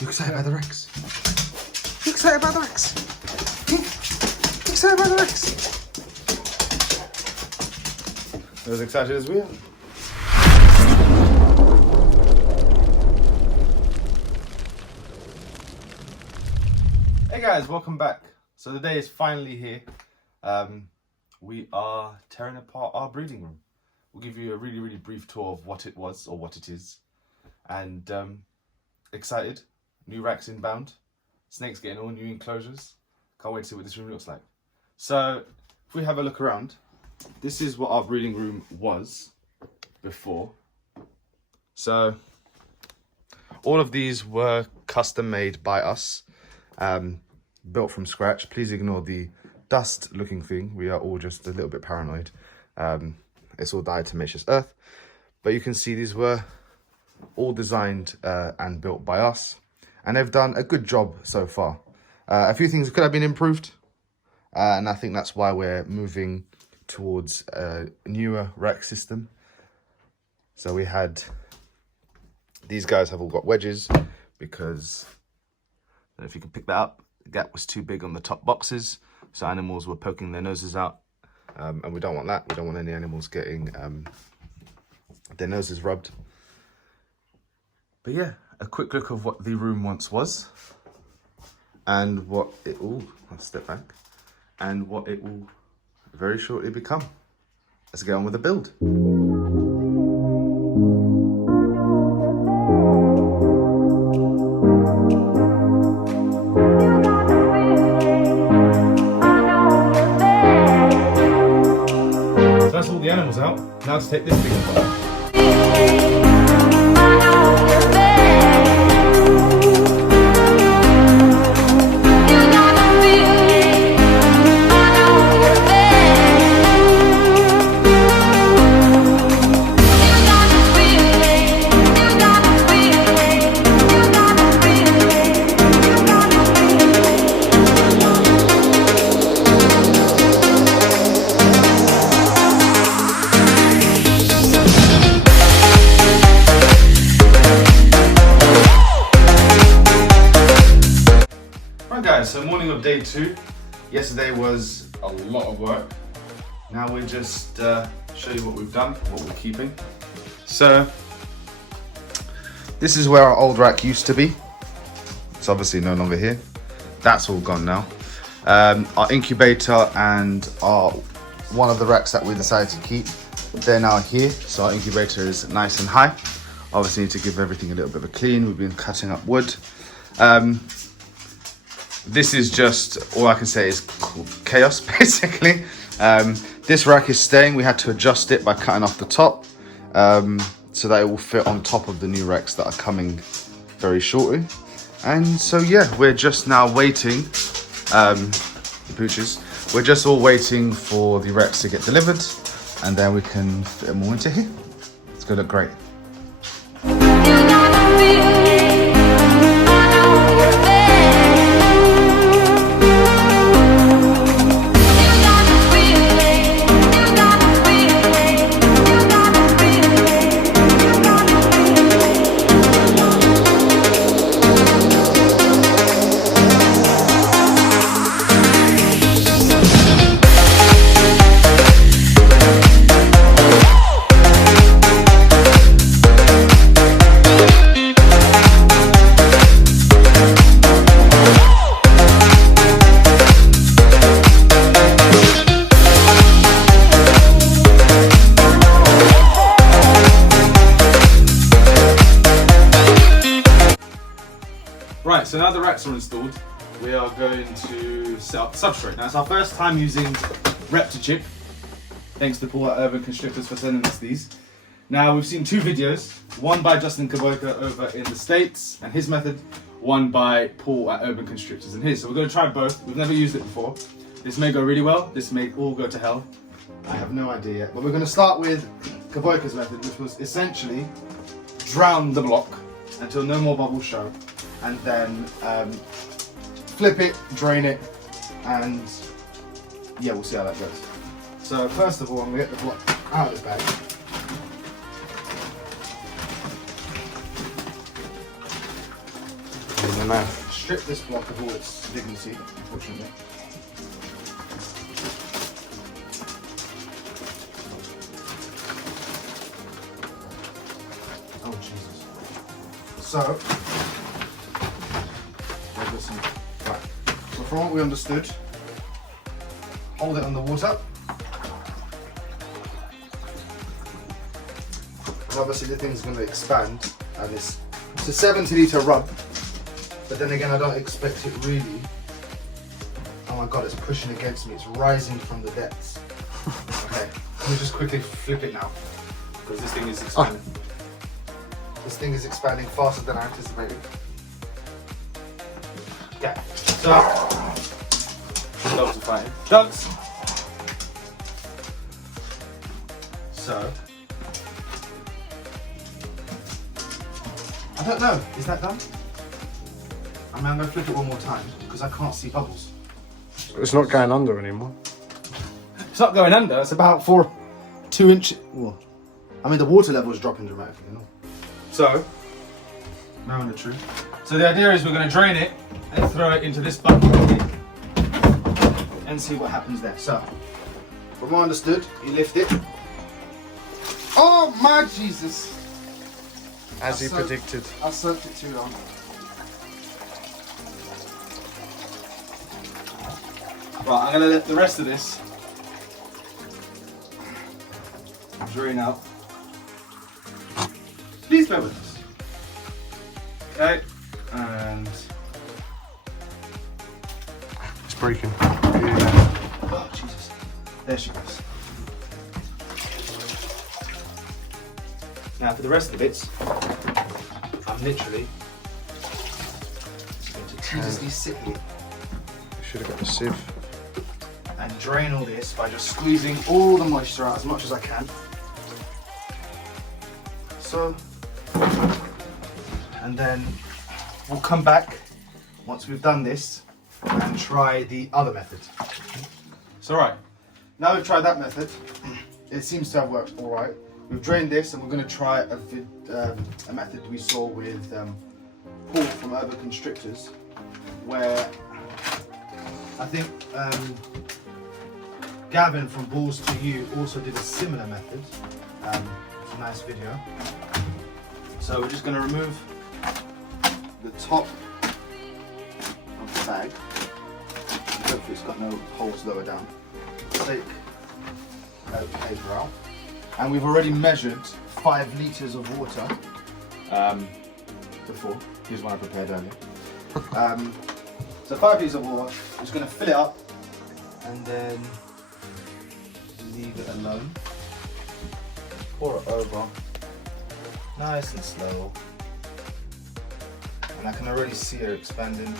You excited about the Rex? You excited about the Rex? You excited about the Rex? As excited as we are. Hey guys, welcome back. So the day is finally here. We are tearing apart our breeding room. We'll give you a really brief tour of what it was or what it is. And excited. New racks inbound. Snakes getting all new enclosures. Can't wait to see what this room looks like. So if we have a look around, this is what our breeding room was before. So all of these were custom made by us, built from scratch. Please ignore the dust looking thing. We are all just a little bit paranoid. It's all diatomaceous earth, but you can see these were all designed and built by us, and they've done a good job so far. A few things could have been improved, and I think that's why we're moving towards a newer rack system. So we had, these guys have all got wedges because, I don't know if you can pick that up, the gap was too big on the top boxes, so animals were poking their noses out, and we don't want that. We don't want any animals getting their noses rubbed. But yeah, a quick look of what the room once was, and what it, oh, let's step back, and what it will very shortly become. Let's get on with the build. So that's all the animals out. Now let's take this thing apart. So morning of day 2. Yesterday was a lot of work. Now we'll just show you what we've done, what we're keeping. So this is where our old rack used to be. It's obviously no longer here. That's all gone now. Our incubator and one of the racks that we decided to keep, they're now here. So our incubator is nice and high. Obviously need to give everything a little bit of a clean. We've been cutting up wood. This is just, all I can say is chaos, basically. This rack is staying. We had to adjust it by cutting off the top so that it will fit on top of the new racks that are coming very shortly. And so, yeah, we're just now waiting, the pooches, we're just all waiting for the racks to get delivered, and then we can fit them all into here. It's gonna look great. Right, so now the racks are installed, we are going to set up the substrate. Now it's our first time using Reptichip. Thanks to Paul at Urban Constrictors for sending us these. Now we've seen 2 videos, one by Justin Kaboka over in the States and his method, one by Paul at Urban Constrictors and his. So we're going to try both. We've never used it before. This may go really well, this may all go to hell. I have no idea yet. But we're going to start with Kaboka's method, which was essentially drown the block until no more bubbles show, and then flip it, drain it, and yeah, we'll see how that goes. So first of all, I'm going to get the block out of the bag. with the knife. Strip this block of all its dignity, unfortunately. Oh Jesus. So, right. So from what we understood, hold it underwater. And obviously the thing's going to expand, and it's a 70 litre rub, but then again I don't expect it really. Oh my god, it's pushing against me, it's rising from the depths. Okay, let me just quickly flip it now, because this thing is expanding. This thing is expanding faster than I anticipated. Yeah, so dogs are fighting. Dogs! So I don't know, is that done? I mean, I'm going to flip it one more time because I can't see bubbles. It's not going under anymore. It's not going under, it's about 2 inches. Well, I mean, the water level is dropping dramatically. You know? So, now in the truth. So the idea is we're going to drain it and throw it into this bucket here and see what happens there. So, from what I understood, you lift it. Oh my Jesus! As he predicted. I soaked it too long. Right, I'm going to let the rest of this drain out. Please bear with us. Okay, and It's breaking. oh Jesus, there she goes. Now for the rest of the bits, I'm literally just going to tease these sickly You should have got the sieve. and drain all this by just squeezing all the moisture out as much as I can. So, and then we'll come back once we've done this and try the other method. So right, now we've tried that method, it seems to have worked all right. We've drained this and we're going to try a method we saw with Paul from Urban Constrictors, where I think Gavin from Balls to You also did a similar method. It's a nice video. So we're just going to remove the top of the bag. Hopefully it's got no holes lower down. Take out the paper out. And we've already measured 5 litres of water before. Here's one I prepared earlier. So 5 litres of water, I'm just going to fill it up and then leave it alone. Pour it over, nice and slow. And I can already see her expanding.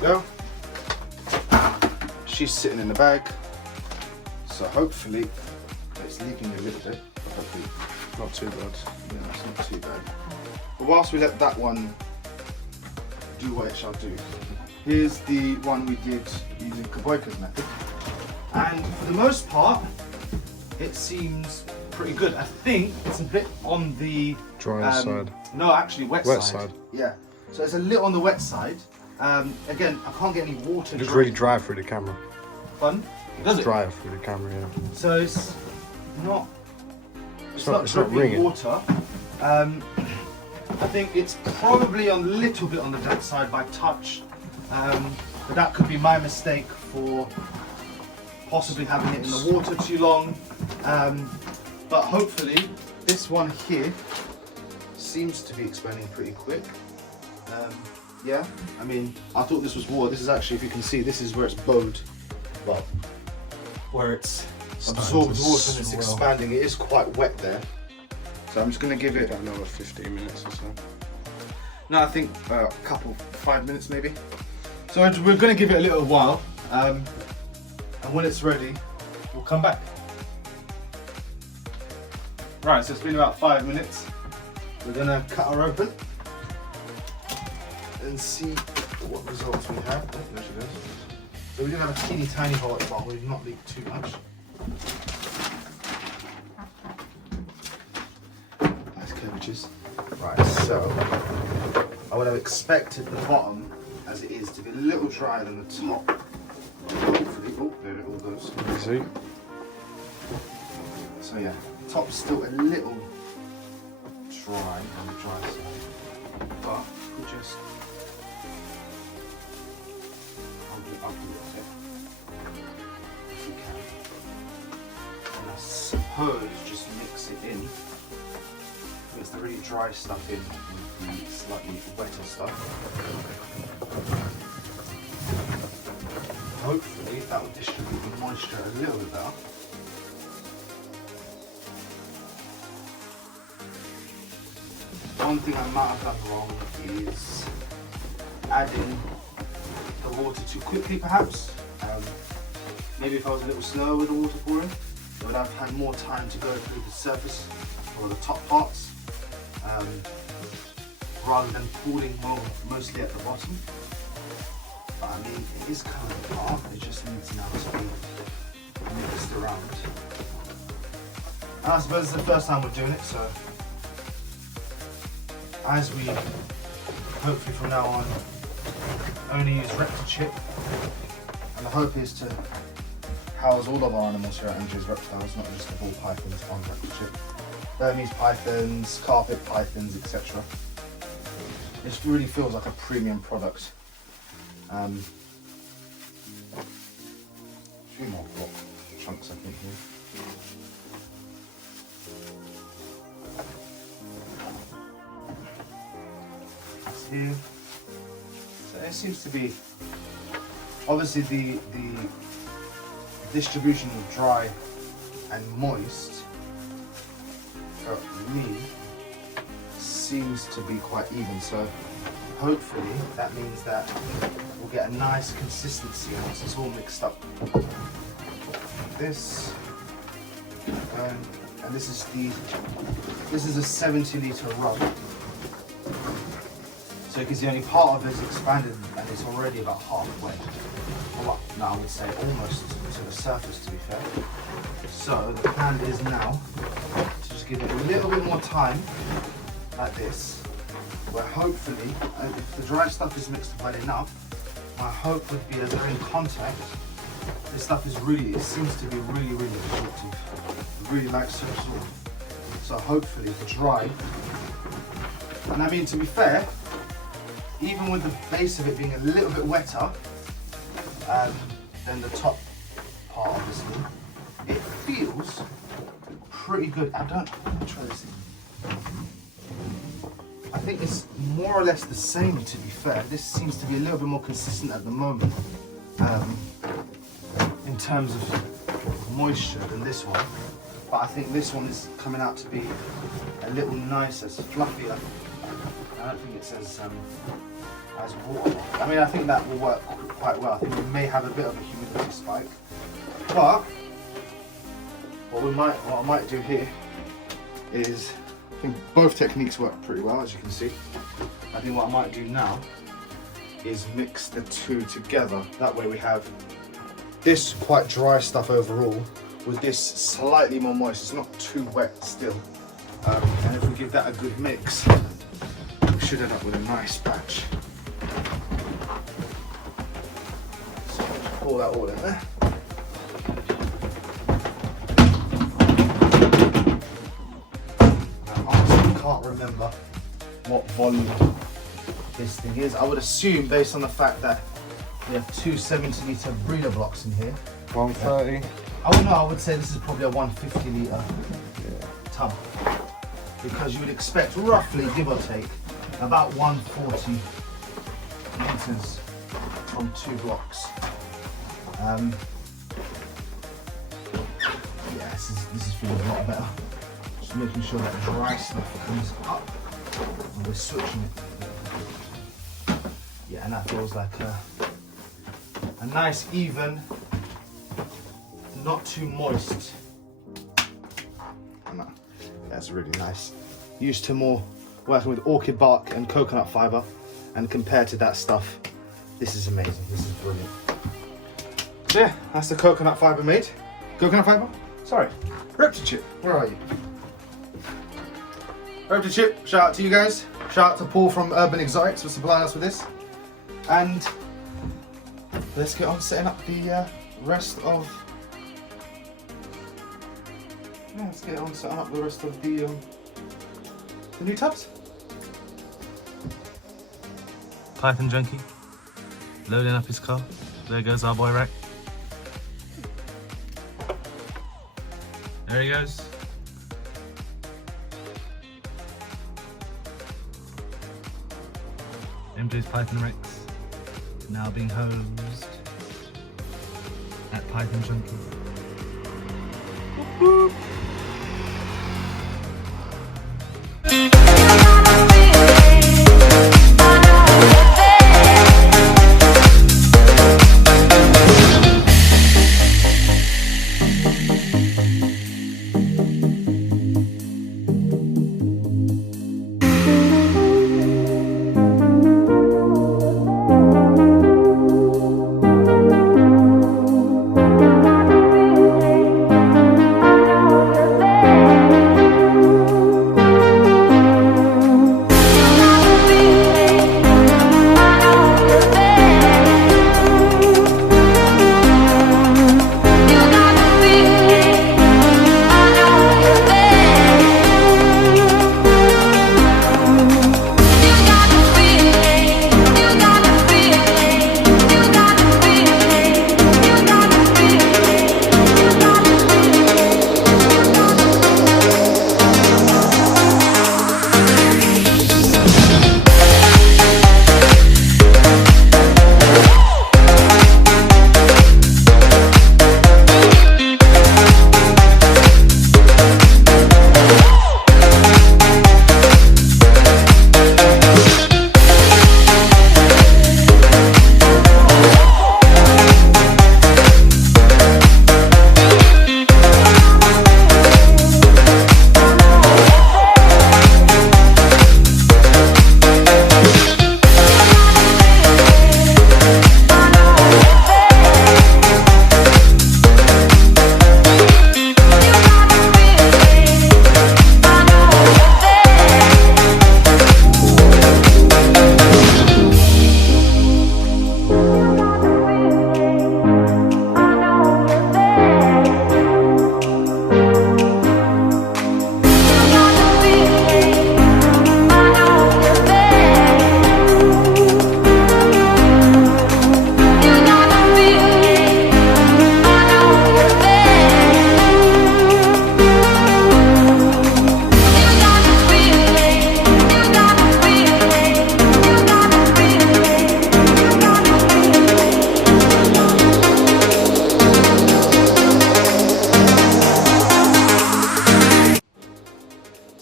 Go. She's sitting in the bag, so hopefully it's leaking a little bit. Hopefully Not too bad. yeah, it's not too bad. But whilst we let that one do what it shall do, here's the one we did using Kaboika's method, and for the most part, it seems pretty good. I think it's a bit on the Dry side. No, actually wet Wet side. side. Yeah, so it's a little on the wet side. Again, I can't get any water. It looks really dry through the camera. Fun. Does it? Dry through the camera, yeah. So it's not. It's not dripping ringing. water. I think it's probably a little bit on the damp side by touch, but that could be my mistake for possibly having it in the water too long. But hopefully, this one here seems to be expanding pretty quick. Yeah, I mean, I thought this was water. This is actually, if you can see, this is where it's bowed. Well, where it's absorbed water and it's expanding. It is quite wet there. So I'm just going to give it Another 15 minutes or so. no, I think a couple, 5 minutes maybe. So we're going to give it a little while, and when it's ready, we'll come back. Right, so it's been about 5 minutes. We're going to cut her open. and see what results we have. Oh, there she goes. So we did have a teeny tiny hole at the bottom, we did not leak too much. Nice curvatures. Right, so I would have expected the bottom, as it is, to be a little drier than the top. Hopefully, oh, there it all goes. See? So yeah, the top's still a little dry on the dry side, but we just hold it up a little bit if we can. And I suppose just mix it in. Mix the really dry stuff in with the slightly wetter stuff. Hopefully that will distribute the moisture a little bit better. One thing I might have done wrong is adding the water too quickly perhaps. Maybe if I was a little slower with the water pouring, I would have had more time to go through the surface or the top parts rather than pooling mostly at the bottom. But I mean, it is kind of hard, it just needs now to be mixed around. And I suppose it's the first time we're doing it, so as we hopefully from now on only use Reptichip, and the hope is to house all of our animals here at Andrew's Reptiles, not just the ball pythons on Reptichip. Burmese pythons, carpet pythons, etc. It really feels like a premium product. A few more block chunks I think here. Here. So it seems to be obviously the distribution of dry and moist for me seems to be quite even, so hopefully that means that we'll get a nice consistency once it's all mixed up. This and this is a 70 litre rub. So you can see only part of it is expanded and it's already about halfway. Well, no, I would say almost to the surface to be fair. So the plan is now to just give it a little bit more time like this, where hopefully, if the dry stuff is mixed well enough, my hope would be as they're in contact, this stuff is it seems to be really absorptive. It really likes to absorb. So hopefully the dry, and I mean to be fair, even with the base of it being a little bit wetter than the top part obviously, it feels pretty good. Let me try this. I think it's more or less the same to be fair. This seems to be a little bit more consistent at the moment in terms of moisture than this one. But I think this one is coming out to be a little nicer, fluffier. I don't think it's as water. I mean, I think that will work quite well. I think we may have a bit of a humidity spike, but what I might do here is, I think both techniques work pretty well, as you can see. I think what I might do now is mix the two together. That way we have this quite dry stuff overall with this slightly more moist. It's not too wet still. And if we give that a good mix, we should end up with a nice batch. So pour that all in there. I honestly can't remember what volume this thing is. I would assume, based on the fact that we have two 70 litre breeder blocks in here. 130. Oh no, I would say this is probably a 150 litre tub. Because you would expect roughly, give or take, about 140 litres from two blocks. Yeah, this is feeling a lot better. Just making sure that dry stuff comes up and we're switching it. Yeah, and that feels like a nice, even, not too moist. No, that's really nice. Used to more working with orchid bark and coconut fibre, And compared to that stuff, this is amazing. This is brilliant. So yeah, that's the coconut fiber made. Coconut fiber? Sorry. Reptichip, where are you? Reptichip, shout out to you guys. Shout out to Paul from Urban Constrictors for supplying us with this. And let's get on setting up the rest of. Yeah, let's get on setting up the rest of the new tubs. Python Junkie loading up his car. There goes our boy Rack. There he goes. MJ's Python Rex now being hosed at Python Junkie. Whoop, whoop.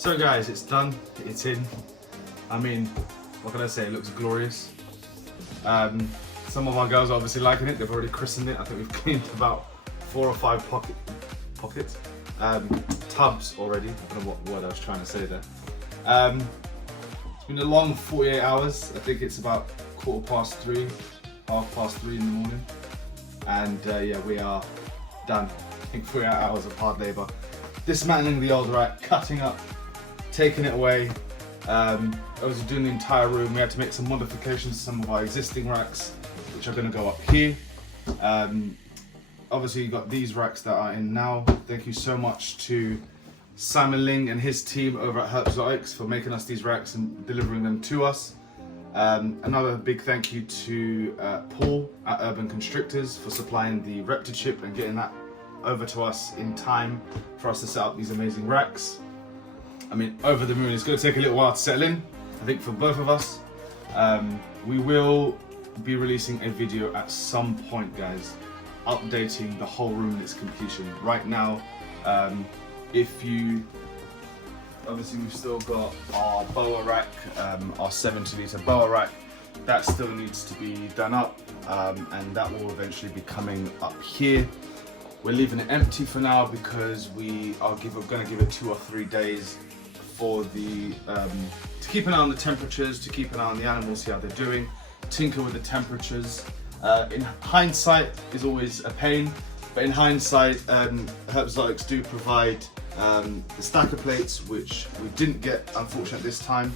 So guys, it's done, it's in. I mean, what can I say, it looks glorious. Some of our girls are obviously liking it, they've already christened it. I think we've cleaned about 4 or 5 tubs already. I don't know what word I was trying to say there. It's been a long 48 hours. I think it's about 3:15, 3:30 in the morning. And yeah, we are done. I think 48 hours of hard labour. Dismantling the old rack, cutting up, taking it away. I was doing the entire room. We had to make some modifications to some of our existing racks, which are going to go up here. Obviously, you've got these racks that are in now. Thank you so much to Simon Ling and his team over at Herp Xotics for making us these racks and delivering them to us. Another big thank you to Paul at Urban Constrictors for supplying the Reptichip and getting that over to us in time for us to set up these amazing racks. I mean, over the moon. It's going to take a little while to settle in, I think, for both of us. We will be releasing a video at some point, guys, updating the whole room and its completion. Right now, if you obviously, we've still got our boa rack, our 70-litre boa rack. That still needs to be done up, and that will eventually be coming up here. We're leaving it empty for now because we are going to give it 2 or 3 days for the to keep an eye on the temperatures, to keep an eye on the animals, see how they're doing, tinker with the temperatures. In hindsight is always a pain, but in hindsight, Herp Xotics do provide the stacker plates, which we didn't get unfortunately this time,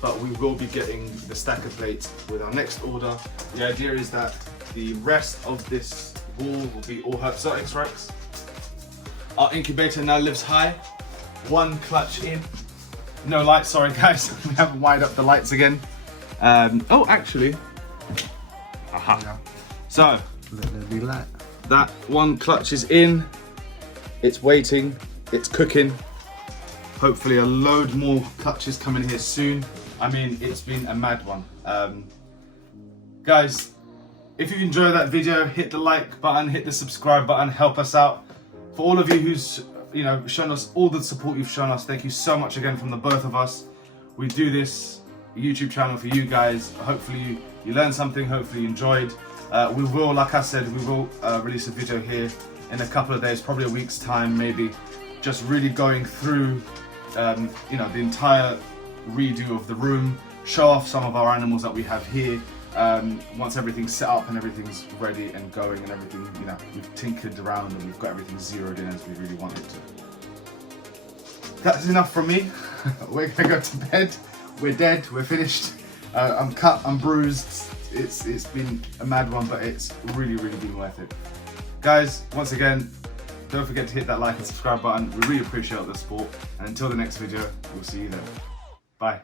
but we will be getting the stacker plates with our next order. The idea is that the rest of this wall will be all Herp Xotics racks. Our incubator now lives high, one clutch in. No lights, sorry guys, we haven't wired up the lights again. Oh, actually, aha. Yeah. So, Let there be light. that one clutch is in, it's waiting, it's cooking. Hopefully a load more clutches coming here soon. I mean, it's been a mad one. Guys, if you enjoyed that video, hit the like button, hit the subscribe button, help us out. For all of you who's shown us all the support you've shown us, thank you so much again from the both of us. We do this YouTube channel for you guys. Hopefully you learned something, hopefully you enjoyed. We will, like I said, we will release a video here in a couple of days, probably a week's time maybe, just really going through the entire redo of the room, show off some of our animals that we have here. Once everything's set up and everything's ready and going and everything, we've tinkered around and we've got everything zeroed in as we really want it to. That's enough from me. We're gonna go to bed. We're dead. We're finished. I'm cut. I'm bruised. It's been a mad one, but it's really been worth it. Guys, once again, don't forget to hit that like and subscribe button. We really appreciate the support. And until the next video, we'll see you then. Bye.